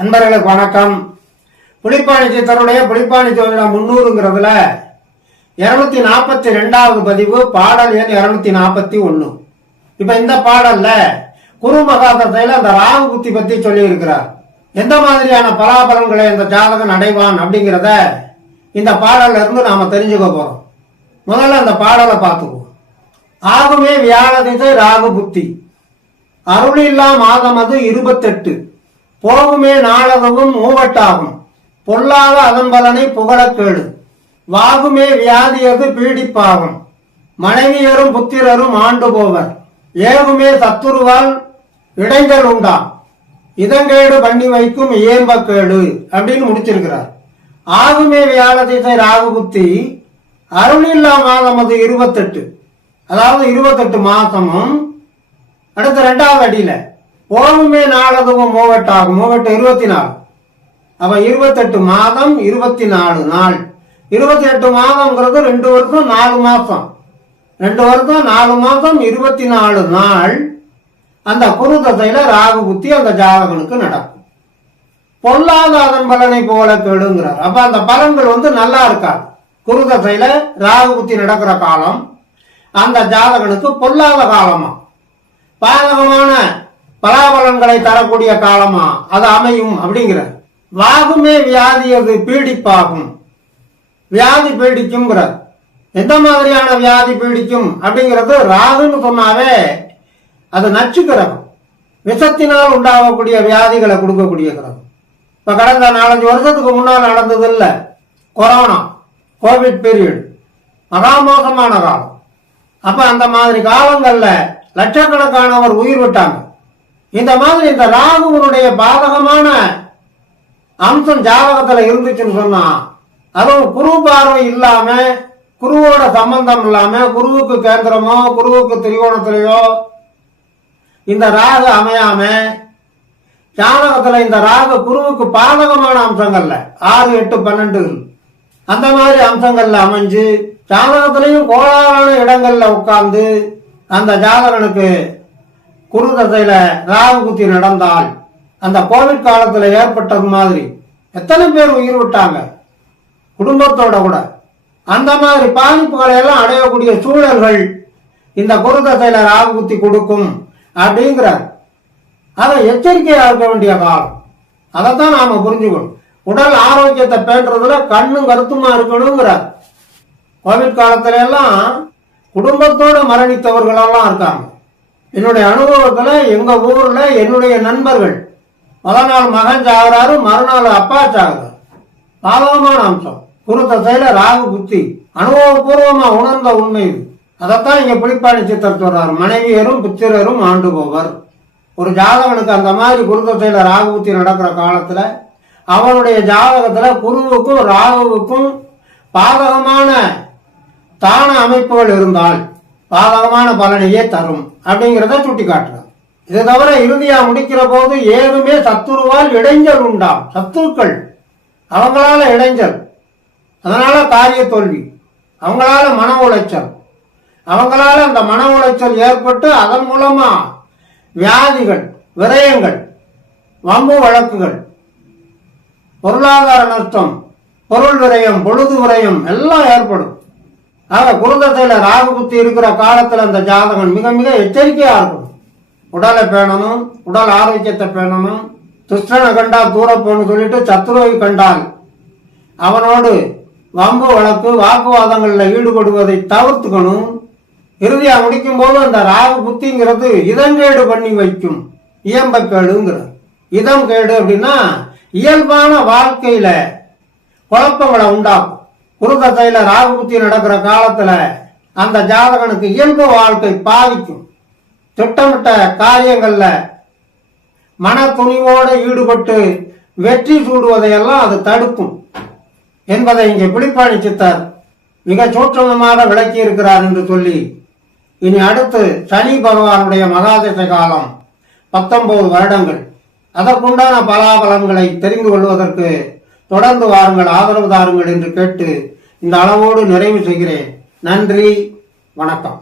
அன்பர்களுக்கு வணக்கம். புலிப்பாணி சித்தருடைய புலிப்பாணி ஜோதிடம் 300ங்கிறதுல 242வது பதிவு, பாடல் எண் 241. இப்ப இந்த பாடல்ல குரு மகாதசையில அந்த ராகு புத்தி பத்தி சொல்லி இருக்கிறார். எந்த மாதிரியான பலாபலன்களை இந்த ஜாதகன் அடைவான் அப்படிங்கிறத இந்த பாடல்ல இருந்து நாம தெரிஞ்சுக்க போறோம். முதல்ல அந்த பாடலை பார்த்துக்குவோம். ஆகுமே வியாழ திசை ராகு புத்தி, அருளில்லா மாதம் அது 28, போகுமே நாளதும் மூவட்டாகும், பொல்லாத அதன் பலனை புகழக்கேடு, வாகுமே வியாதியது பீடிப்பாகும், மனைவியரும் புத்திரரும் ஆண்டு போவர், ஏகுமே சத்துருவால் இடைஞ்சல் உண்டாம், இதங்கேடு பண்ணி வைக்கும் ஏம்பக்கேடு அப்படின்னு முடிச்சிருக்கிறார். ஆகுமே வியாழ திசை ராகு புத்தி, அருளில்லா மாதம் அது 28, அதாவது 28 மாசமும் அடுத்த 2வது அடியில போகுமே நாளதுவும் மூவட்டாகும், மூவட்டு 24, அப்ப 28 மாதம் 24 நாள். 28 மாதம்ங்கிறது 2 வருஷம் 4 மாசம், 2 வருஷம் 4 மாசம் 24 நாள் அந்த குரு தசையில ராகு புத்தி அந்த ஜாதகனுக்கு நடக்கும். பொல்லாத அதன் பலனை போல கெடுங்கிறார். அப்ப அந்த பலன்கள் நல்லா இருக்காது. குரு தசையில ராகு புத்தி நடக்கிற காலம் அந்த ஜாதகனுக்கு பொல்லாத காலமா, பாதகமான பலாபலன்களை தரக்கூடிய காலமா அது அமையும் அப்படிங்கிற. வாகுமே வியாதி அது பீடிப்பாகும், வியாதி பீடிக்கும். எந்த மாதிரியான வியாதி பீடிக்கும் அப்படிங்கிறது ராகுன்னு சொன்னாவே அது நச்சு கிரகம், விஷத்தினால் உண்டாகக்கூடிய வியாதிகளை கொடுக்கக்கூடிய கிரகம். இப்ப கடந்த 4-5 வருஷத்துக்கு முன்னால் நடந்தது இல்ல கொரோனா, கோவிட் பீரியட், மகா மோசமான காலம். அப்ப அந்த மாதிரி காலங்கள்ல லட்சக்கணக்கானவர் உயிர் விட்டாங்க. இந்த மாதிரி இந்த ராகுவனுடைய பாதகமான அம்சம் ஜாதகத்துல இருந்துச்சுன்னு சொன்னா, அதுவும் குரு பார்வை இல்லாம, குருவோட சம்பந்தம் இல்லாம, குருவுக்கு கேந்திரமோ குருவுக்கு திரிகோணத்திலேயோ இந்த ராகு அமையாம, ஜாதகத்துல இந்த ராகு குருவுக்கு பாதகமான அம்சங்கள்ல 6, 8, 12 அந்த மாதிரி அம்சங்கள்ல அமைஞ்சு ஜாதகத்திலையும் கோளாறான இடங்கள்ல உட்கார்ந்து அந்த ஜாதகனுக்கு குரு தசையில ராகு புத்தி நடந்தால் அந்த கோவிட் காலத்துல ஏற்பட்டது மாதிரி எத்தனை பேர் உயிர் விட்டாங்க குடும்பத்தோட கூட. அந்த மாதிரி பாதிப்புகளை எல்லாம் அடையக்கூடிய சூழல்கள் இந்த குரு தசையில ராகு புத்தி கொடுக்கும் அப்படிங்கிறார். அதை எச்சரிக்கையா இருக்க வேண்டிய காலம். அதைத்தான் நாம புரிஞ்சுக்கணும். உடல் ஆரோக்கியத்தை பேணுறதுல கண்ணும் கருத்துமா இருக்கணுங்கிறார். கோவிட் காலத்துல எல்லாம் குடும்பத்தோட மரணித்தவர்கள் எல்லாம் இருக்காங்க. என்னுடைய அனுபவத்துல எங்க ஊர்ல என்னுடைய நண்பர்கள் முதல் நாள் மகன் சாகுறாரு, மறுநாள் அப்பா சாகுறாரு. பாதகமான அம்சம் குரு தசையில ராகு புத்தி, அனுபவபூர்வமா உணர்ந்த உண்மை இது. அதைத்தான் இங்க புலிப்பாணி சித்தர் சொல்றாரு, மனைவியரும் புத்திரரும் ஆண்டு போவர். ஒரு ஜாதகனுக்கு அந்த மாதிரி குரு தசையில ராகு புத்தி நடக்கிற காலத்துல அவனுடைய ஜாதகத்துல குருவுக்கும் ராகுவுக்கும் பாதகமான தான அமைப்புகள் இருந்தால் பாதகமான பலனையே தரும் அப்படிங்கிறத சுட்டி காட்டுறார். இதை தவிர இறுதியா முடிக்கிற போது ஏதுமே சத்துருவால் இடைஞ்சல் உண்டாம், சத்துருக்கள் அவங்களால இடைஞ்சல், அதனால காரிய தோல்வி, அவங்களால மன உளைச்சல், அவங்களால அந்த மன உளைச்சல் ஏற்பட்டு அதன் மூலமா வியாதிகள், விரயங்கள், வம்பு வழக்குகள், பொருளாதார நஷ்டம், பொருள் விரயம், பொழுது விரயம் எல்லாம் ஏற்படும். ஆக குருதசையில ராகு புத்தி இருக்கிற காலத்துல அந்த ஜாதகன் மிக மிக எச்சரிக்கையா இருக்கணும். உடலை பேணணும், உடல் ஆரோக்கியத்தை பேணணும். துஷ்டனை கண்டா தூரப்போன்னு சொல்லிட்டு சத்துருவை கண்டால் அவனோடு வம்பு வழக்கு வாக்குவாதங்கள்ல ஈடுபடுவதை தவிர்த்துக்கணும். இறுதியா முடிக்கும் போது அந்த ராகு புத்திங்கிறது இதங்கேடு பண்ணி வைக்கும், இயம்பக்கேடுங்கிறது. இதம் கேடு அப்படின்னா இயல்பான வாழ்க்கையில குழப்பங்களை உண்டாகும். குருதசையில ராகு புத்தி நடக்கிற காலத்துல அந்த ஜாதகனுக்கு இயல்பு வாழ்க்கை பாதிக்கும். திட்டமிட்ட காரியங்கள்ல மன துணிவோடு ஈடுபட்டு வெற்றி சூடுவதையெல்லாம் அது தடுக்கும் என்பதை இங்கே புலிப்பாணி சித்தர் மிக சூட்சமமாக விளக்கி இருக்கிறார் என்று சொல்லி, இனி அடுத்து சனி பகவானுடைய மகாதசை காலம் 19 வருடங்கள், அதற்குண்டான பலாபலன்களை தெரிந்து கொள்வதற்கு தொடர்ந்து வாருங்கள், ஆதரவு தாருங்கள் என்று கேட்டு இந்த அளவோடு நிறைவு செய்கிறேன். நன்றி, வணக்கம்.